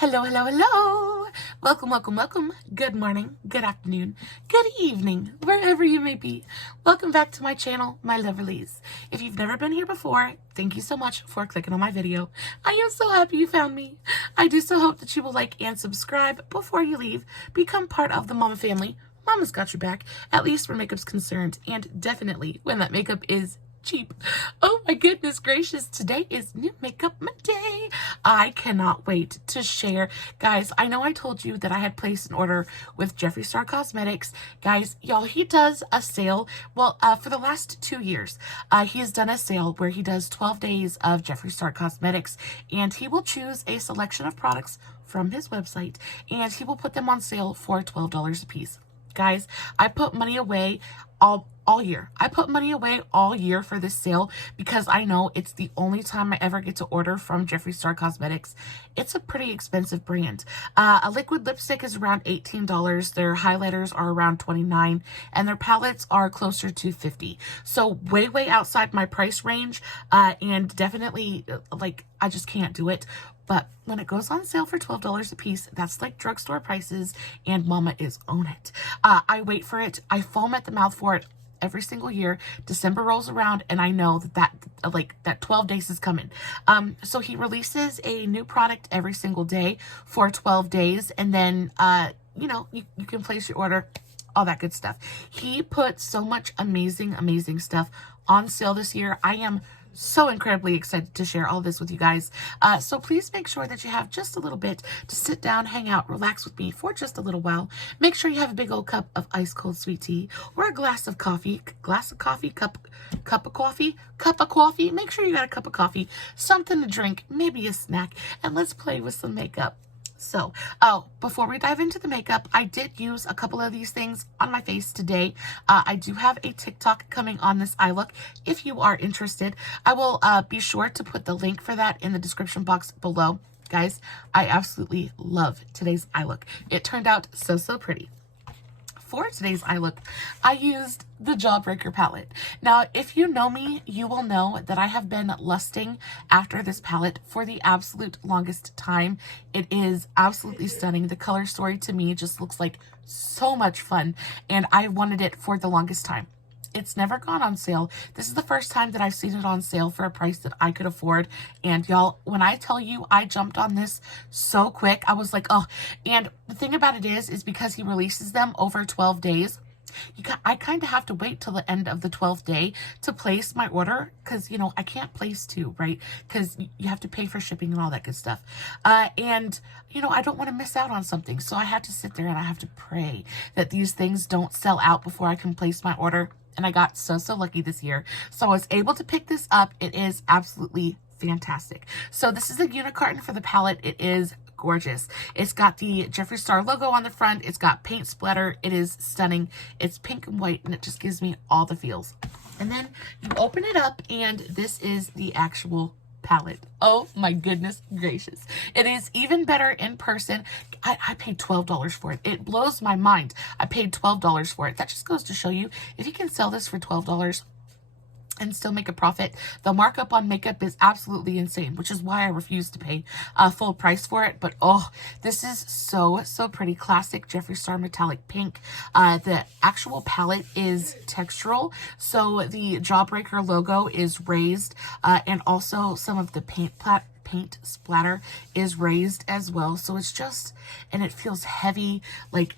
Hello, hello, hello. Welcome, welcome, welcome. Good morning, good afternoon, good evening, wherever you may be. Welcome back to my channel, my lovelies. If you've never been here before, thank you so much for clicking on my video. I am so happy you found me. I do so hope that you will like and subscribe before you leave. Become part of the mama family. Mama's got your back, at least where makeup's concerned, and definitely when that makeup is cheap. Oh my goodness gracious, today is New Makeup Monday. I cannot wait to share. Guys, I know I told you that I had placed an order with Jeffree Star Cosmetics. Guys, y'all, he does a sale. Well, for the last 2 years, he has done a sale where he does 12 days of Jeffree Star Cosmetics, and he will choose a selection of products from his website, and he will put them on sale for $12 a piece. Guys, I put money away all year. I put money away all year for this sale because I know it's the only time I ever get to order from Jeffree Star Cosmetics. It's a pretty expensive brand. A liquid lipstick is around $18. Their highlighters are around $29, and their palettes are closer to $50. So way outside my price range, and definitely like I just can't do it. But when it goes on sale for $12 a piece, that's like drugstore prices, and mama is on it. I wait for it. I foam at the mouth for it every single year. December rolls around, and I know that 12 days is coming. So he releases a new product every single day for 12 days, and then, you know, you can place your order, all that good stuff. He put so much amazing stuff on sale this year. I am so incredibly excited to share all this with you guys. So please make sure that you have just a little bit to sit down, hang out, relax with me for just a little while. Make sure you have a big old cup of ice cold sweet tea or a glass of coffee, cup of coffee. Make sure you got a cup of coffee, something to drink, maybe a snack, and let's play with some makeup. So, before we dive into the makeup, I did use a couple of these things on my face today. I do have a TikTok coming on this eye look. If you are interested, I will be sure to put the link for that in the description box below. Guys, I absolutely love today's eye look. It turned out so pretty. For today's eye look, I used the Jawbreaker palette. Now, if you know me, you will know that I have been lusting after this palette for the absolute longest time. It is absolutely stunning. The color story to me just looks like so much fun, and I wanted it for the longest time. It's never gone on sale. This is the first time that I've seen it on sale for a price that I could afford. And y'all, when I tell you I jumped on this so quick, I was like, oh. And the thing about it is because he releases them over 12 days, I kind of have to wait till the end of the 12th day to place my order because, you know, I can't place two, right? Because you have to pay for shipping and all that good stuff. And, you know, I don't want to miss out on something. So I have to sit there and I have to pray that these things don't sell out before I can place my order. And I got so lucky this year. So I was able to pick this up. It is absolutely fantastic. So this is a unicarton for the palette. It is gorgeous. It's got the Jeffree Star logo on the front. It's got paint splatter. It is stunning. It's pink and white, and it just gives me all the feels. And then you open it up, and this is the actual palette. Oh my goodness gracious. It is even better in person. I paid $12 for it. It blows my mind. I paid $12 for it. That just goes to show you, if you can sell this for $12 and still make a profit, the markup on makeup is absolutely insane, which is why I refuse to pay full price for it. But oh, this is so pretty. Classic Jeffree Star metallic pink. The actual palette is textural, so the Jawbreaker logo is raised, and also some of the paint splatter is raised as well. So it's just, and it feels heavy. Like,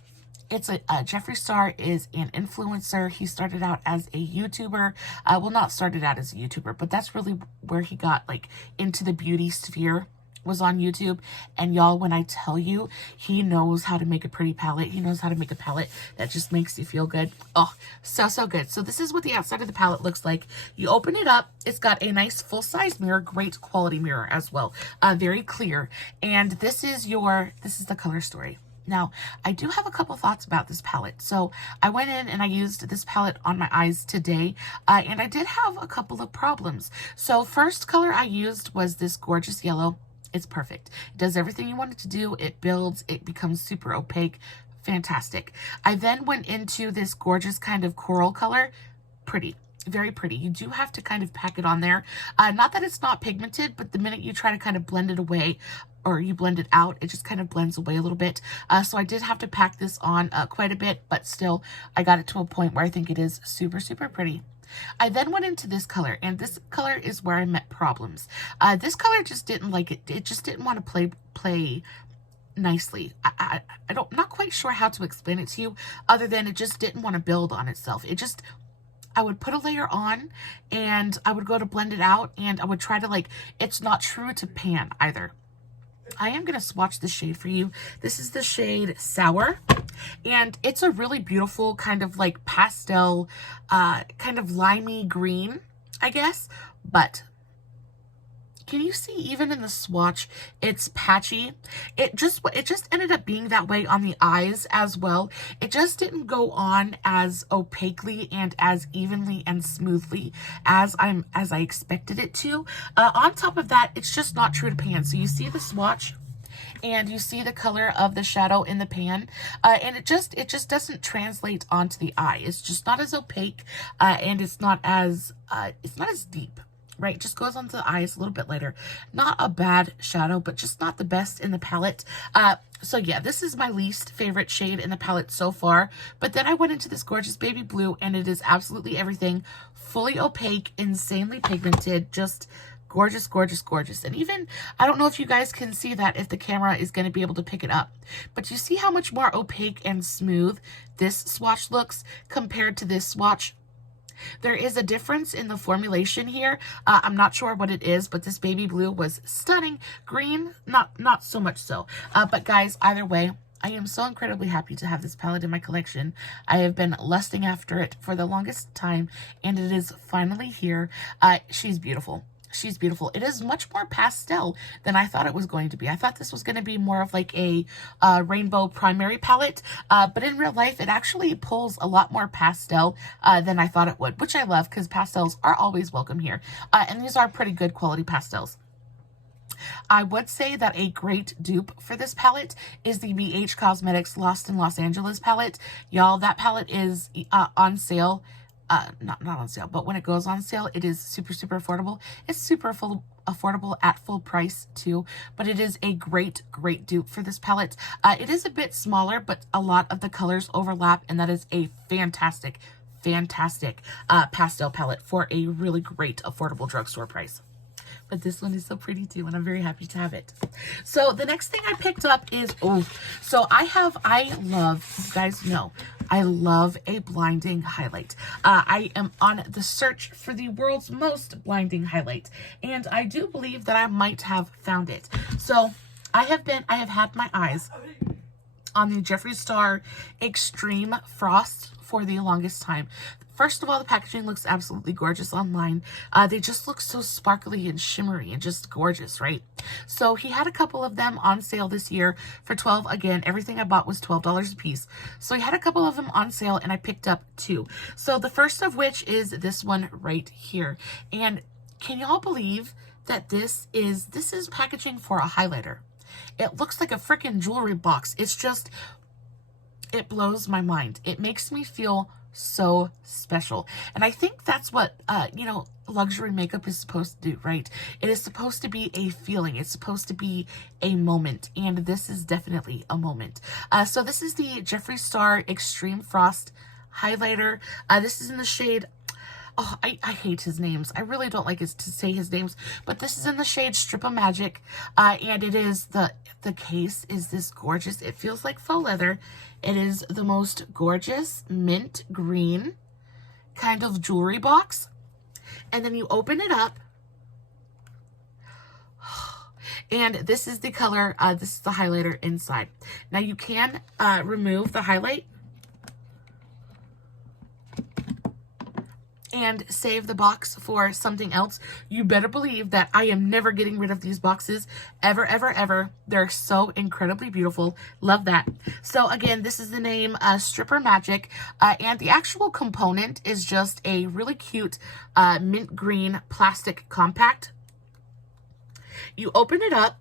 it's Jeffree Star is an influencer. He started out as a YouTuber. Well, not started out as a YouTuber, but that's really where he got like into the beauty sphere, was on YouTube. And y'all, when I tell you, he knows how to make a pretty palette. He knows how to make a palette that just makes you feel good. Oh, so good. So this is what the outside of the palette looks like. You open it up. It's got a nice full-size mirror, great quality mirror as well. Very clear. And this is the color story. Now, I do have a couple thoughts about this palette. So I went in and I used this palette on my eyes today, and I did have a couple of problems. So first color I used was this gorgeous yellow. It's perfect. It does everything you want it to do. It builds, it becomes super opaque. Fantastic. I then went into this gorgeous kind of coral color. Pretty. very pretty. You do have to kind of pack it on there. Not that it's not pigmented, but the minute you try to kind of blend it away, or you blend it out, it just kind of blends away a little bit. So I did have to pack this on quite a bit, but still I got it to a point where I think it is super, super pretty. I then went into this color, and this color is where I met problems. This color just didn't like it. It just didn't want to play nicely. Not quite sure how to explain it to you, other than it just didn't want to build on itself. I would put a layer on and I would go to blend it out, and I would try to it's not true to pan either. I am going to swatch the shade for you. This is the shade Sour, and it's a really beautiful kind of pastel, kind of limey green, I guess, but can you see even in the swatch, it's patchy. It just ended up being that way on the eyes as well. It just didn't go on as opaquely and as evenly and smoothly as I expected it to. On top of that, it's just not true to pan. So you see the swatch, and you see the color of the shadow in the pan, and it just doesn't translate onto the eye. It's just not as opaque, and it's not as deep. Right, just goes onto the eyes a little bit later. Not a bad shadow, but just not the best in the palette. So yeah, this is my least favorite shade in the palette so far. But then I went into this gorgeous baby blue, and it is absolutely everything. Fully opaque, insanely pigmented, just gorgeous, gorgeous, gorgeous. And even, I don't know if you guys can see that, if the camera is going to be able to pick it up, but you see how much more opaque and smooth this swatch looks compared to this swatch. There is a difference in the formulation here. I'm not sure what it is, but this baby blue was stunning. Green, not so much so. But guys, either way, I am so incredibly happy to have this palette in my collection. I have been lusting after it for the longest time, and it is finally here. She's beautiful. She's beautiful. It is much more pastel than I thought it was going to be. I thought this was going to be more of a rainbow primary palette, but in real life, it actually pulls a lot more pastel than I thought it would, which I love because pastels are always welcome here. And these are pretty good quality pastels. I would say that a great dupe for this palette is the BH Cosmetics Lost in Los Angeles palette. Y'all, that palette is on sale. Not on sale, but when it goes on sale, it is super, super affordable. It's super affordable at full price too, but it is a great, great dupe for this palette. It is a bit smaller, but a lot of the colors overlap, and that is a fantastic, fantastic pastel palette for a really great affordable drugstore price. But this one is so pretty too, and I'm very happy to have it. So the next thing I picked up is, I love, you guys know, I love a blinding highlight. I am on the search for the world's most blinding highlight, and I do believe that I might have found it. So I have had my eyes on the Jeffree Star Extreme Frost for the longest time. First of all, the packaging looks absolutely gorgeous online. They just look so sparkly and shimmery and just gorgeous, right? So he had a couple of them on sale this year for $12. Again, everything I bought was $12 a piece. So he had a couple of them on sale, and I picked up two. So the first of which is this one right here. And can y'all believe that this is packaging for a highlighter? It looks like a freaking jewelry box. It's just, it blows my mind. It makes me feel so special. And I think that's what, luxury makeup is supposed to do, right? It is supposed to be a feeling. It's supposed to be a moment. And this is definitely a moment. So this is the Jeffree Star Extreme Frost highlighter. This is in the shade, I hate his names. I really don't like to say his names, but this is in the shade Strip of Magic. And it is, the case is this gorgeous. It feels like faux leather. It is the most gorgeous mint green kind of jewelry box. And then you open it up, and this is the color, this is the highlighter inside. Now you can remove the highlight and save the box for something else. You better believe that I am never getting rid of these boxes ever, ever, ever. They're so incredibly beautiful. Love that. So again, this is the name Stripper Magic, and the actual component is just a really cute mint green plastic compact. You open it up,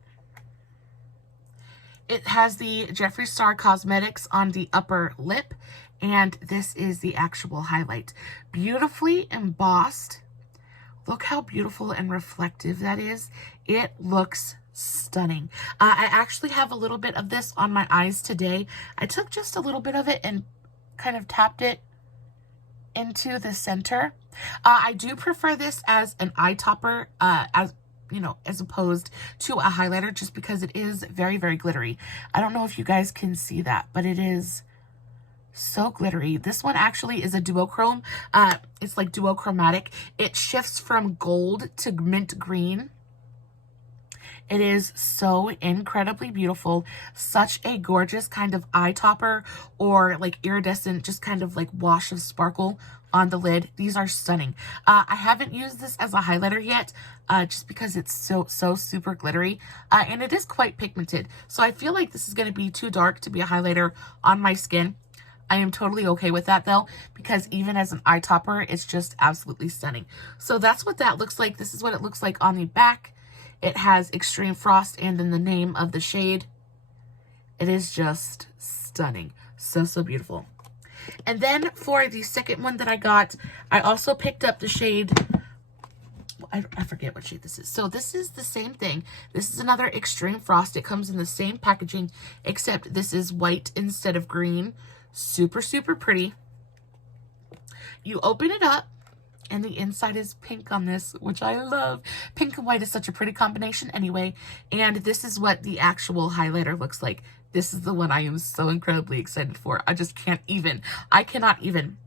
It has the Jeffree Star Cosmetics on the upper lip, and this is the actual highlight. Beautifully embossed. Look how beautiful and reflective that is. It looks stunning. I actually have a little bit of this on my eyes today. I took just a little bit of it and kind of tapped it into the center. I do prefer this as an eye topper, as opposed to a highlighter, just because it is very, very glittery. I don't know if you guys can see that, but it is so glittery. This one actually is a duochrome. It's like duochromatic. It shifts from gold to mint green. It is so incredibly beautiful. Such a gorgeous kind of eye topper, or like iridescent, just kind of like wash of sparkle on the lid. These are stunning. I haven't used this as a highlighter yet, just because it's so super glittery, and it is quite pigmented. So I feel like this is going to be too dark to be a highlighter on my skin. I am totally okay with that though, because even as an eye topper, it's just absolutely stunning. So that's what that looks like. This is what it looks like on the back. It has Extreme Frost and then the name of the shade. It is just stunning. So beautiful. And then for the second one that I got, I also picked up the shade, I forget what shade this is. So this is the same thing. This is another Extreme Frost. It comes in the same packaging, except this is white instead of green. Super pretty. You open it up, and the inside is pink on this, which I love. Pink and white is such a pretty combination anyway. And this is what the actual highlighter looks like. This is the one I am so incredibly excited for. I just can't even. I cannot even.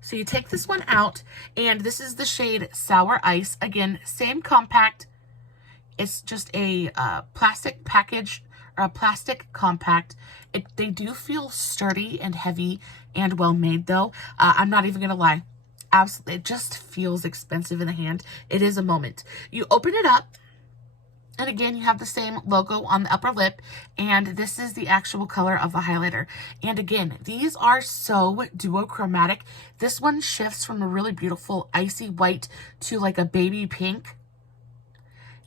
So you take this one out, and this is the shade Sour Ice. Again, same compact. It's just a plastic package, or a plastic compact. They do feel sturdy and heavy and well made though. I'm not even gonna lie. Absolutely, it just feels expensive in the hand. It is a moment. You open it up, and again, you have the same logo on the upper lip, and this is the actual color of the highlighter. And again, these are so duochromatic. This one shifts from a really beautiful icy white to like a baby pink.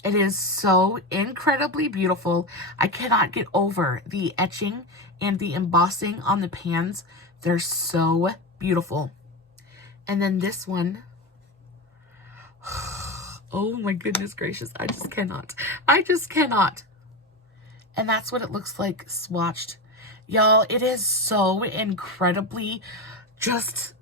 It is so incredibly beautiful. I cannot get over the etching and the embossing on the pans. They're so beautiful. And then this one, oh my goodness gracious, I just cannot. And that's what it looks like swatched. Y'all, it is so incredibly just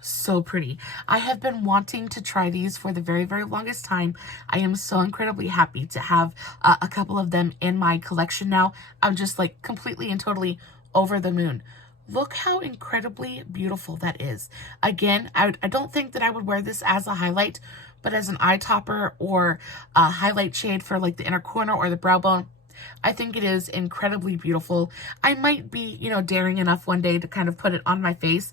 so pretty. I have been wanting to try these for the very longest time. I am so incredibly happy to have a couple of them in my collection now. I'm just like completely and totally over the moon. Look how incredibly beautiful that is. Again, I don't think that I would wear this as a highlight, but as an eye topper or a highlight shade for like the inner corner or the brow bone, I think it is incredibly beautiful. I might be, daring enough one day to kind of put it on my face,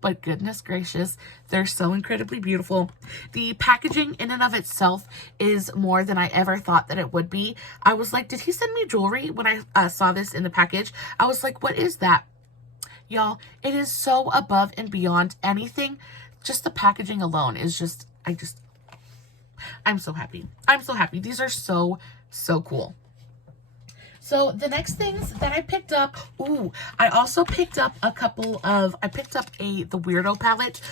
but goodness gracious, they're so incredibly beautiful. The packaging in and of itself is more than I ever thought that it would be. I was like, did he send me jewelry? When I saw this in the package, I was like, what is that? Y'all, it is so above and beyond anything. Just the packaging alone is just, I'm so happy. I'm so happy. These are so cool. So the next things that I picked up, I also picked up a couple of, the Weirdo palette.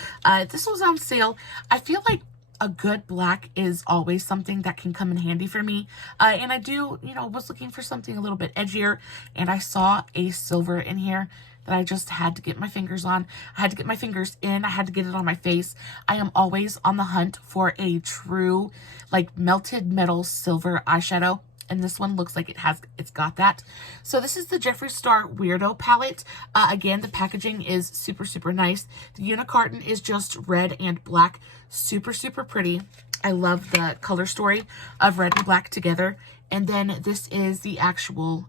This was on sale. I feel like a good black is always something that can come in handy for me. And I do, was looking for something a little bit edgier, and I saw a silver in here that I just had to get my fingers on. I had to get my fingers in. I had to get it on my face. I am always on the hunt for a true, like, melted metal silver eyeshadow. And this one looks like it's got that. So this is the Jeffree Star Weirdo palette. Again, the packaging is super nice. The unicarton is just red and black. Super pretty. I love the color story of red and black together. And then this is the actual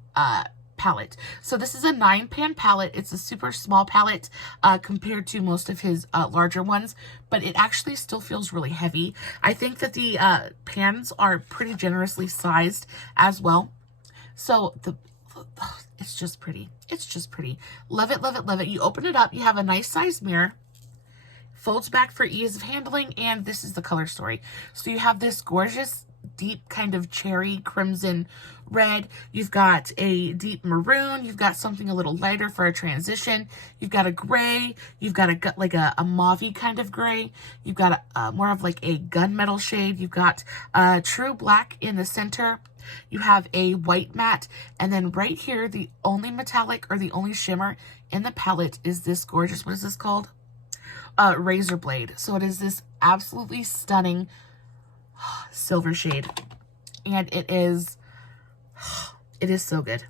palette. So this is a 9-pan palette. It's a super small palette compared to most of his larger ones, but it actually still feels really heavy. I think that the pans are pretty generously sized as well. So it's just pretty. It's just pretty. Love it. You open it up, you have a nice size mirror. Folds back for ease of handling, and this is the color story. So you have this gorgeous deep kind of cherry crimson red. You've got a deep maroon. You've got something a little lighter for a transition. You've got a gray. You've got a mauve-y kind of gray. You've got more of like a gunmetal shade. You've got true black in the center. You have a white matte, and then right here, the only metallic or the only shimmer in the palette is this gorgeous, what is this called? Razor blade. So it is this absolutely stunning silver shade, and it is so good.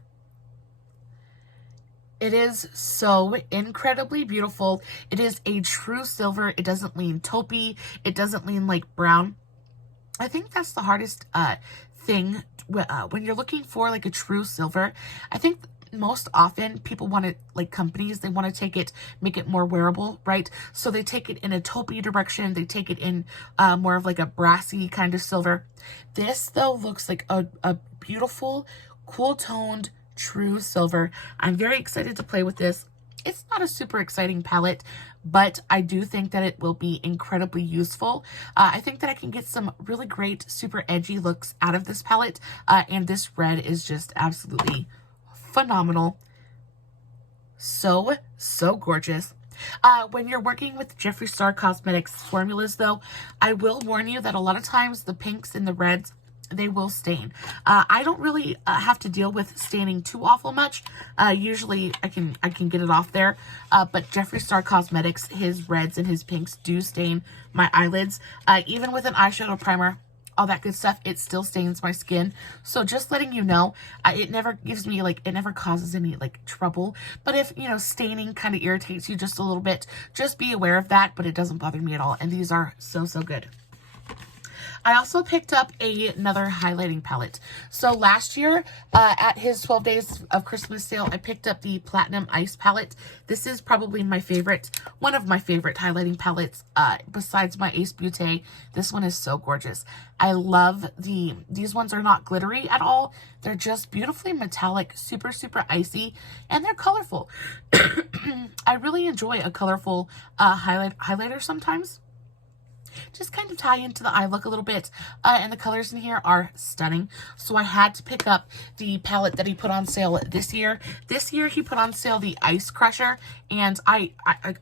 It is so incredibly beautiful. It is a true silver. It doesn't lean taupey. It doesn't lean like brown. I think that's the hardest thing when you're looking for like a true silver. I think most often people want it, like companies, they want to take it, make it more wearable, right? So they take it in a taupey direction. They take it in more of like a brassy kind of silver. This though looks like a beautiful, cool toned, true silver. I'm very excited to play with this. It's not a super exciting palette, but I do think that it will be incredibly useful. I think that I can get some really great, super edgy looks out of this palette, and this red is just absolutely phenomenal. So gorgeous. When you're working with Jeffree Star Cosmetics formulas, though, I will warn you that a lot of times the pinks and the reds, they will stain. I don't really have to deal with staining too awful much. Usually I can get it off there. But Jeffree Star Cosmetics, his reds and his pinks do stain my eyelids. Even with an eyeshadow primer, all that good stuff, it still stains my skin. So just letting you know, it never gives me like, it never causes any like trouble. But if, you know, staining kind of irritates you just a little bit, just be aware of that, but it doesn't bother me at all. And these are so good. I also picked up another highlighting palette. So last year at his 12 Days of Christmas sale, I picked up the Platinum Ice palette. This is probably my favorite, one of my favorite highlighting palettes besides my Ace Beauté. This one is so gorgeous. I love these ones are not glittery at all. They're just beautifully metallic, super icy, and they're colorful. I really enjoy a colorful highlighter sometimes. Just kind of tie into the eye look a little bit, and the colors in here are stunning. So I had to pick up the palette that he put on sale this year. This year he put on sale the Ice Crusher, and I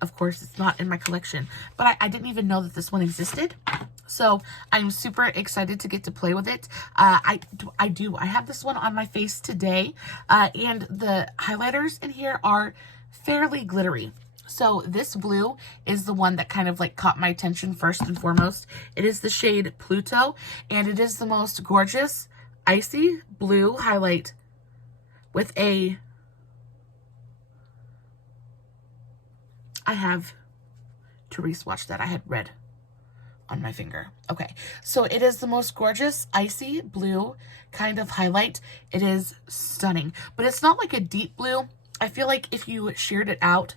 of course it's not in my collection, but I didn't even know that this one existed. So I'm super excited to get to play with it. I have this one on my face today, and the highlighters in here are fairly glittery. So this blue is the one that kind of like caught my attention first and foremost. It is the shade Pluto, and it is the most gorgeous icy blue highlight with a, I have to re-swatch that. I had red on my finger. Okay, so it is the most gorgeous icy blue kind of highlight. It is stunning, but it's not like a deep blue. I feel like if you sheared it out,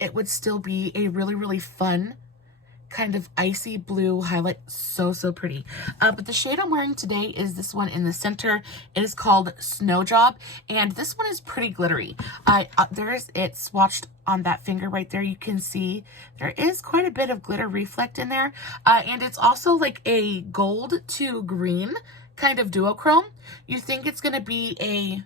it would still be a really fun kind of icy blue highlight. So pretty. But the shade I'm wearing today is this one in the center. It is called Snow Job, and this one is pretty glittery. There's it swatched on that finger right there. You can see there is quite a bit of glitter reflect in there, and it's also like a gold to green kind of duochrome. You think it's going to be a,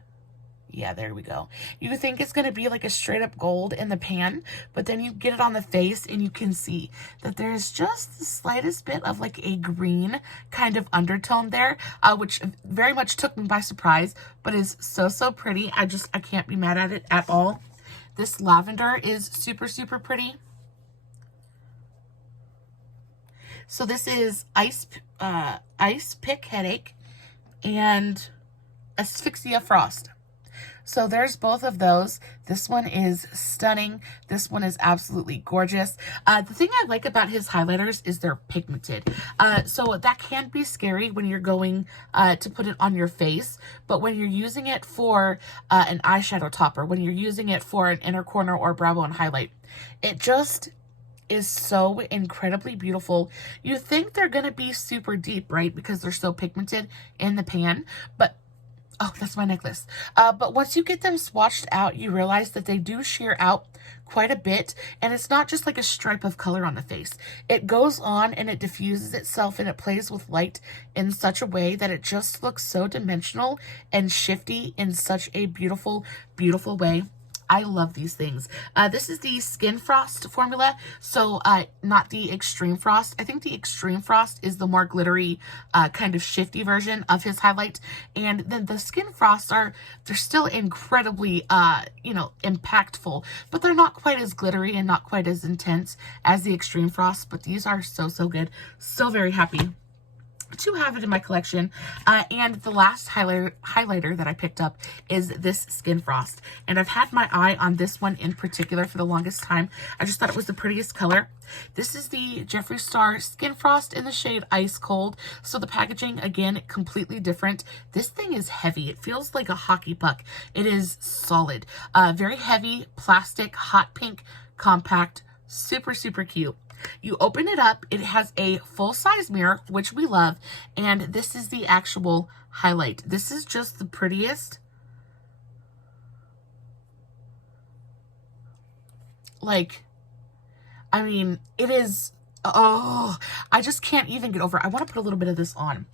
yeah, there we go. You think it's going to be like a straight up gold in the pan, but then you get it on the face and you can see that there's just the slightest bit of like a green kind of undertone there, which very much took me by surprise, but is so pretty. I can't be mad at it at all. This lavender is super pretty. So this is Ice Pick Headache and Asphyxia Frost. So there's both of those. This one is stunning. This one is absolutely gorgeous. The thing I like about his highlighters is they're pigmented. So that can be scary when you're going to put it on your face. But when you're using it for an eyeshadow topper, when you're using it for an inner corner or brow bone highlight, it just is so incredibly beautiful. You think they're going to be super deep, right? Because they're so pigmented in the pan. But Oh, that's my necklace. But once you get them swatched out, you realize that they do sheer out quite a bit. And it's not just like a stripe of color on the face. It goes on and it diffuses itself and it plays with light in such a way that it just looks so dimensional and shifty in such a beautiful, beautiful way. I love these things. This is the Skin Frost formula, so not the Extreme Frost. I think the Extreme Frost is the more glittery, kind of shifty version of his highlight. And then the Skin Frosts they're still incredibly, you know, impactful, but they're not quite as glittery and not quite as intense as the Extreme Frost. But these are so, so good. So very happy to have it in my collection. And the last highlighter that I picked up is this Skin Frost. And I've had my eye on this one in particular for the longest time. I just thought it was the prettiest color. This is the Jeffree Star Skin Frost in the shade Ice Cold. So the packaging, again, completely different. This thing is heavy. It feels like a hockey puck. It is solid. Very heavy, plastic, hot pink, compact, super, super cute. You open it up, it has a full-size mirror, which we love, and this is the actual highlight. This is just the prettiest. Like, I mean, it is, oh, I just can't even get over it. I want to put a little bit of this on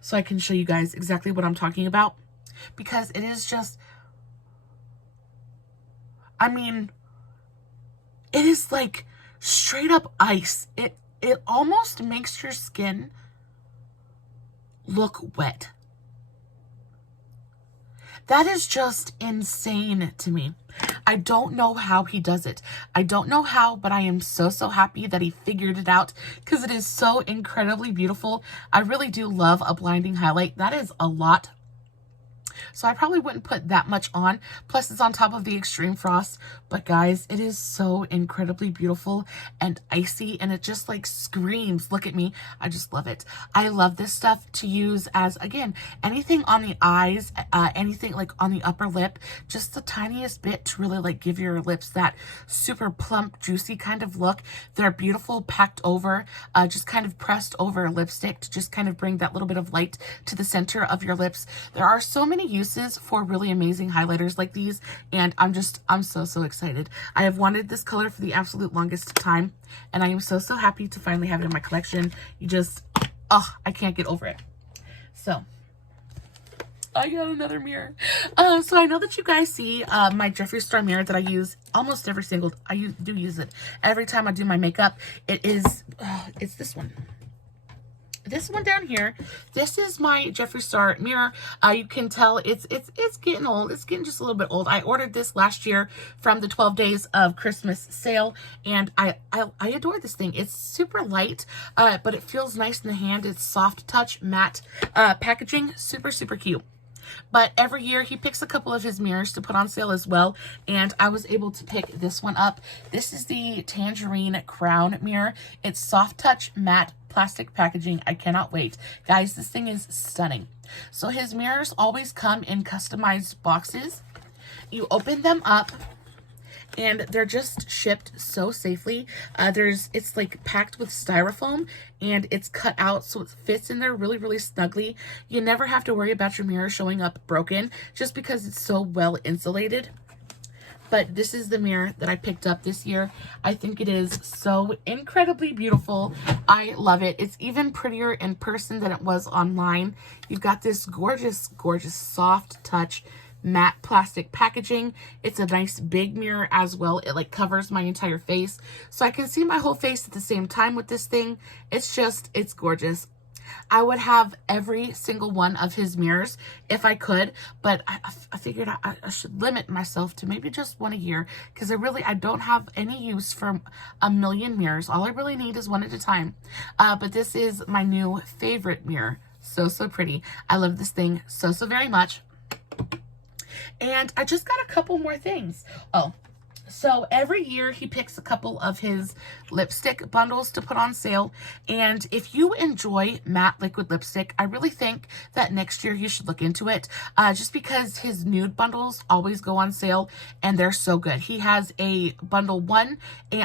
so I can show you guys exactly what I'm talking about, because it is just, I mean, it is like straight up ice. It almost makes your skin look wet. That is just insane to me. I don't know how he does it. I don't know how, but I am so, so happy that he figured it out because it is so incredibly beautiful. I really do love a blinding highlight. That is a lot. So I probably wouldn't put that much on. Plus it's on top of the Extreme Frost. But guys, it is so incredibly beautiful and icy. And it just like screams, look at me. I just love it. I love this stuff to use as, again, anything on the eyes, anything like on the upper lip. Just the tiniest bit to really like give your lips that super plump, juicy kind of look. They're beautiful, packed over, just kind of pressed over lipstick to just kind of bring that little bit of light to the center of your lips. There are so many uses for really amazing highlighters like these, and I'm so, so excited. I have wanted this color for the absolute longest time, and I am so, so happy to finally have it in my collection. You just, oh, I can't get over it. So I got another mirror. So I know that you guys see my Jeffree Star mirror that I use almost every single, do use it every time I do my makeup. It's this one. This one down here, this is my Jeffree Star mirror. You can tell it's getting old. It's getting just a little bit old. I ordered this last year from the 12 days of Christmas sale, and I adore this thing. It's super light, but it feels nice in the hand. It's soft touch, matte packaging, super, super cute. But every year he picks a couple of his mirrors to put on sale as well, and I was able to pick this one up. This is the Tangerine Crown mirror. It's soft touch, matte, plastic packaging. I cannot wait. Guys, this thing is stunning. So his mirrors always come in customized boxes. You open them up, and they're just shipped so safely. It's like packed with styrofoam, and it's cut out so it fits in there really, really snugly. You never have to worry about your mirror showing up broken just because it's so well insulated. But this is the mirror that I picked up this year. I think it is so incredibly beautiful. I love it. It's even prettier in person than it was online. You've got this gorgeous, gorgeous soft touch matte plastic packaging. It's a nice big mirror as well. It like covers my entire face, so I can see my whole face at the same time with this thing. It's gorgeous. I would have every single one of his mirrors if I could, but I figured I should limit myself to maybe just one a year, because I don't have any use for a million mirrors. All I really need is one at a time. But this is my new favorite mirror. So, so pretty. I love this thing so, so very much. And I just got a couple more things. Oh, so every year he picks a couple of his lipstick bundles to put on sale. And if you enjoy matte liquid lipstick, I really think that next year you should look into it. Just because his nude bundles always go on sale and they're so good. He has a bundle 1,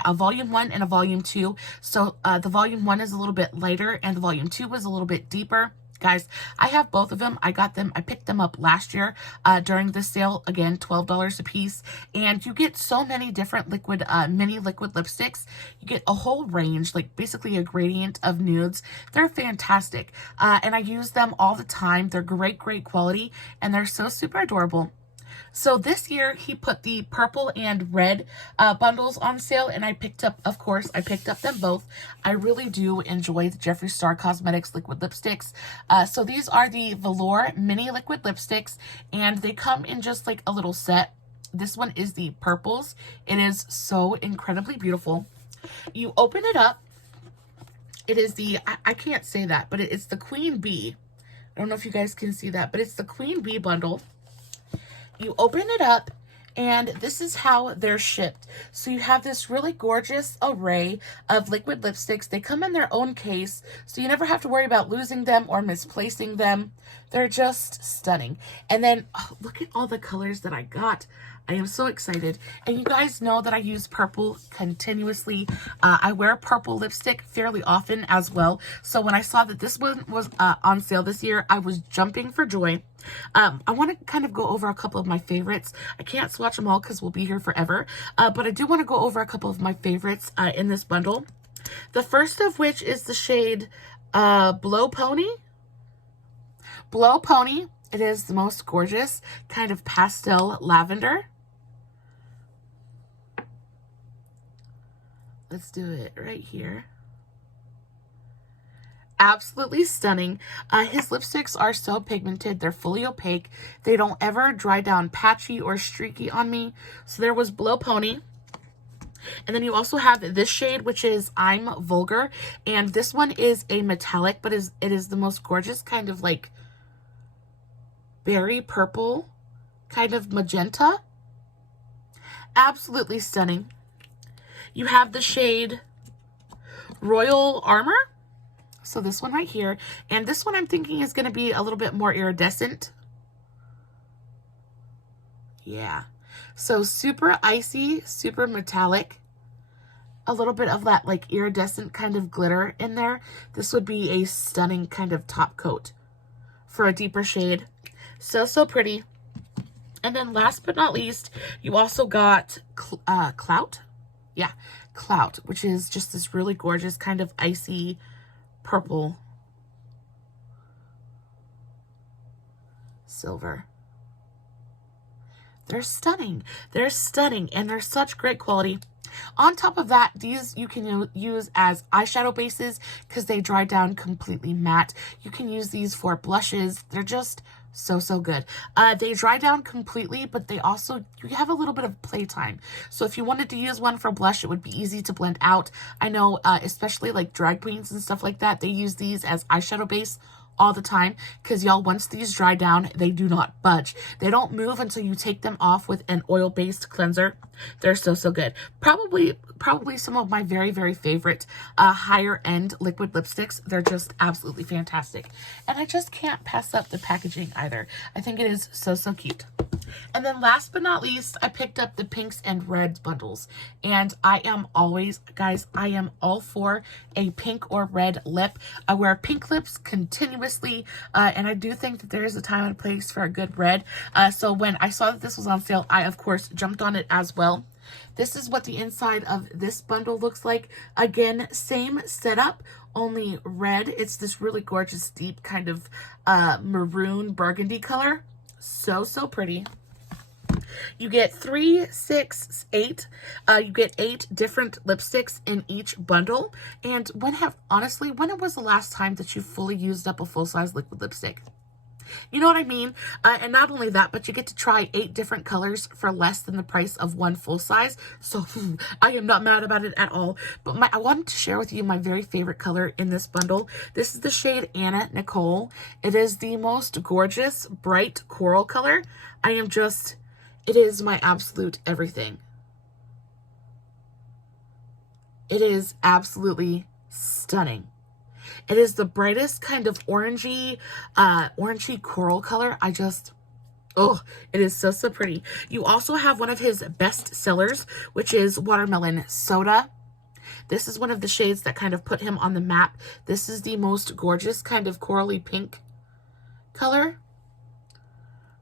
a volume 1 and a volume 2. So the volume 1 is a little bit lighter and the volume 2 is a little bit deeper. Guys, I have both of them. I picked them up last year during the sale. Again, $12 a piece. And you get so many different liquid, mini liquid lipsticks. You get a whole range, like basically a gradient of nudes. They're fantastic. And I use them all the time. They're great, great quality. And they're so super adorable. So this year he put the purple and red bundles on sale, and I picked up them both. I really do enjoy the Jeffree Star Cosmetics liquid lipsticks. So these are the Velour mini liquid lipsticks, and they come in just like a little set. This one is the purples. It is so incredibly beautiful. You open it up. It is the, I can't say that, but it's the Queen Bee. I don't know if you guys can see that, but it's the Queen Bee bundle. You open it up, and this is how they're shipped. So you have this really gorgeous array of liquid lipsticks. They come in their own case, so you never have to worry about losing them or misplacing them. They're just stunning. And then, oh, look at all the colors that I got. I am so excited. And you guys know that I use purple continuously. I wear purple lipstick fairly often as well. So when I saw that this one was on sale this year, I was jumping for joy. I want to kind of go over a couple of my favorites. I can't swatch them all because we'll be here forever. But I do want to go over a couple of my favorites in this bundle. The first of which is the shade Blow Pony. Blow Pony. It is the most gorgeous kind of pastel lavender. Let's do it right here. Absolutely stunning. His lipsticks are so pigmented. They're fully opaque. They don't ever dry down patchy or streaky on me. So there was Blow Pony. And then you also have this shade, which is I'm Vulgar. And this one is a metallic, but it is the most gorgeous kind of like berry purple, kind of magenta. Absolutely stunning. You have the shade Royal Armor. So this one right here. And this one I'm thinking is going to be a little bit more iridescent. Yeah. So super icy, super metallic. A little bit of that like iridescent kind of glitter in there. This would be a stunning kind of top coat for a deeper shade. So, so pretty. And then last but not least, you also got Clout. Yeah, Clout, which is just this really gorgeous kind of icy purple silver. They're stunning. They're stunning, and they're such great quality. On top of that, these you can use as eyeshadow bases because they dry down completely matte. You can use these for blushes. They're just so, so good. They dry down completely, but they also, you have a little bit of playtime. So if you wanted to use one for blush, it would be easy to blend out. I know, especially like drag queens and stuff like that, they use these as eyeshadow base all the time because y'all, once these dry down, they do not budge. They don't move until you take them off with an oil-based cleanser. They're so, so good. Probably some of my very, very favorite higher end liquid lipsticks. They're just absolutely fantastic. And I just can't pass up the packaging either. I think it is so, so cute. And then last but not least, I picked up the pinks and reds bundles. And I am always, guys, I am all for a pink or red lip. I wear pink lips continuously. And I do think that there is a time and a place for a good red. So when I saw that this was on sale, I, of course, jumped on it as well. This is what the inside of this bundle looks like. Again, same setup, only red. It's this really gorgeous, deep kind of maroon burgundy color. So, so pretty. You get 3, 6, 8. You get 8 different lipsticks in each bundle. And honestly, when was the last time that you fully used up a full-size liquid lipstick? You know what I mean? And not only that, but you get to try 8 different colors for less than the price of one full size. So I am not mad about it at all. But I wanted to share with you my very favorite color in this bundle. This is the shade Anna Nicole. It is the most gorgeous, bright coral color. It is my absolute everything. It is absolutely stunning. It is the brightest kind of orangey coral color. Oh, it is so, so pretty. You also have one of his best sellers, which is Watermelon Soda. This is one of the shades that kind of put him on the map. This is the most gorgeous kind of corally pink color.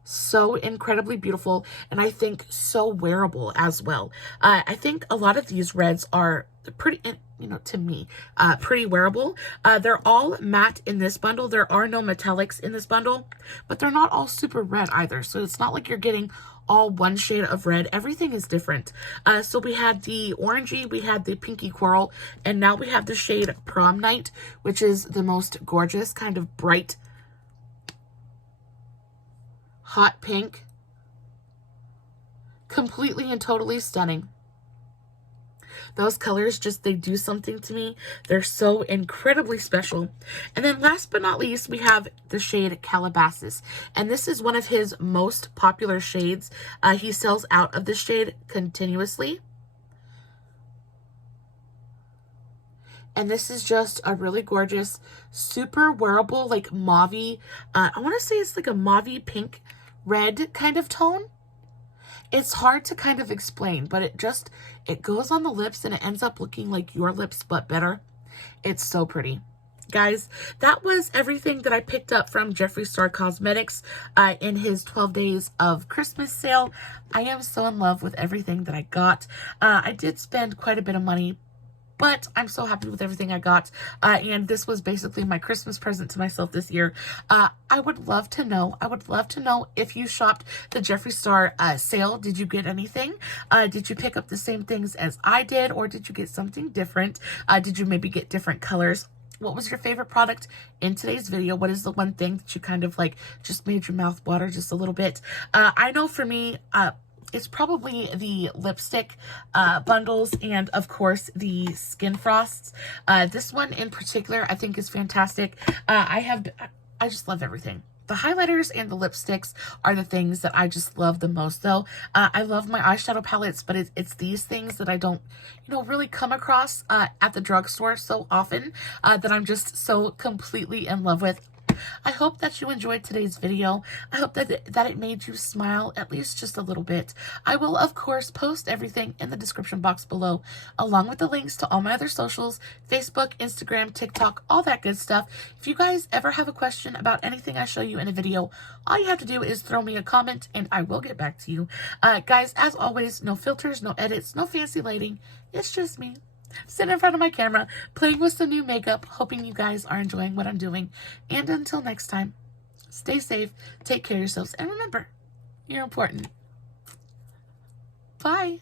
So incredibly beautiful, and I think so wearable as well. I think a lot of these reds are pretty, you know, to me, pretty wearable. They're all matte in this bundle. There are no metallics in this bundle, but they're not all super red either. So it's not like you're getting all one shade of red. Everything is different. So we had the orangey, we had the pinky coral, and now we have the shade Prom Night, which is the most gorgeous kind of bright hot pink. Completely and totally stunning. Those colors just, they do something to me. They're so incredibly special. And then last but not least, we have the shade Calabasas. And this is one of his most popular shades. He sells out of this shade continuously. And this is just a really gorgeous, super wearable, like mauve-y, I want to say it's like a mauve pink red kind of tone. It's hard to kind of explain, but it goes on the lips and it ends up looking like your lips, but better. It's so pretty. Guys, that was everything that I picked up from Jeffree Star Cosmetics in his 12 days of Christmas sale. I am so in love with everything that I got. I did spend quite a bit of money, but I'm so happy with everything I got. And this was basically my Christmas present to myself this year. I would love to know if you shopped the Jeffree Star sale. Did you get anything? Did you pick up the same things as I did, or did you get something different? Did you maybe get different colors? What was your favorite product in today's video? What is the one thing that you kind of like just made your mouth water just a little bit? I know for me, it's probably the lipstick bundles, and of course the Skin Frosts. This one in particular I think is fantastic. I just love everything. The highlighters and the lipsticks are the things that I just love the most, though. I love my eyeshadow palettes, but it's these things that I don't, you know, really come across at the drugstore so often that I'm just so completely in love with. I hope that you enjoyed today's video. I hope that it made you smile at least just a little bit. I will, of course, post everything in the description box below, along with the links to all my other socials, Facebook, Instagram, TikTok, all that good stuff. If you guys ever have a question about anything I show you in a video, all you have to do is throw me a comment and I will get back to you. Guys, as always, no filters, no edits, no fancy lighting. It's just me sitting in front of my camera, playing with some new makeup, hoping you guys are enjoying what I'm doing. And until next time, stay safe, take care of yourselves, and remember, you're important. Bye.